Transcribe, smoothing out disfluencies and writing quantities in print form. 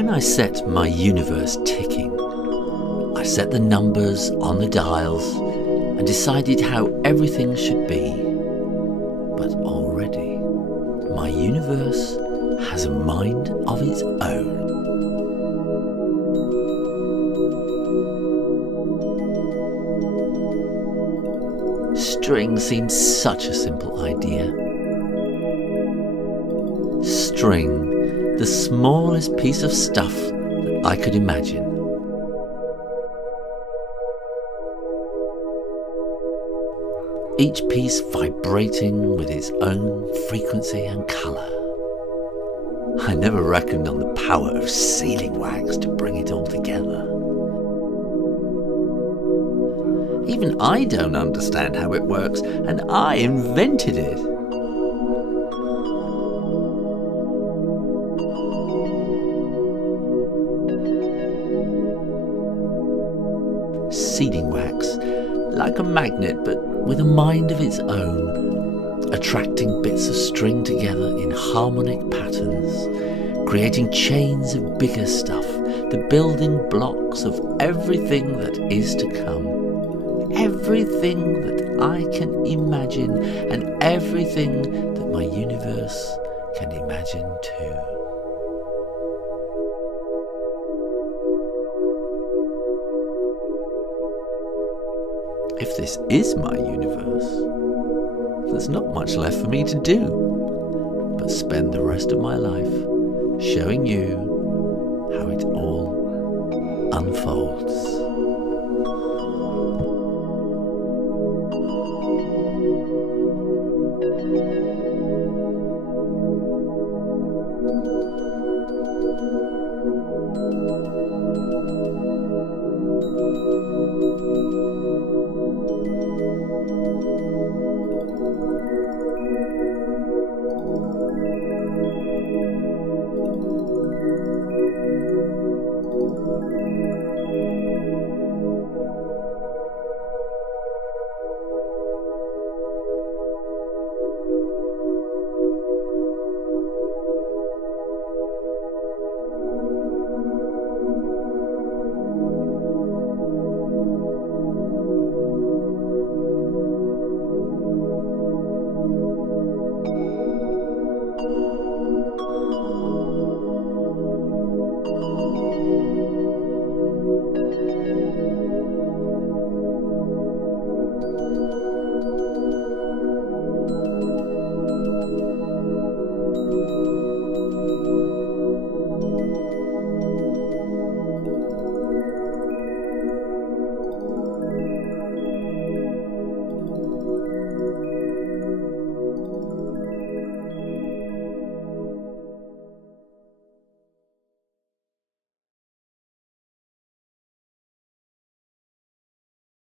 When I set my universe ticking, I set the numbers on the dials and decided how everything should be. But already, my universe has a mind of its own. String seems such a simple idea. String, the smallest piece of stuff that I could imagine. Each piece vibrating with its own frequency and colour. I never reckoned on the power of sealing wax to bring it all together. Even I don't understand how it works, and I invented it. Sealing wax, like a magnet but with a mind of its own, attracting bits of string together in harmonic patterns, creating chains of bigger stuff, the building blocks of everything that is to come. Everything that I can imagine, and everything that my universe can imagine too. If this is my universe, there's not much left for me to do but spend the rest of my life showing you how it all unfolds.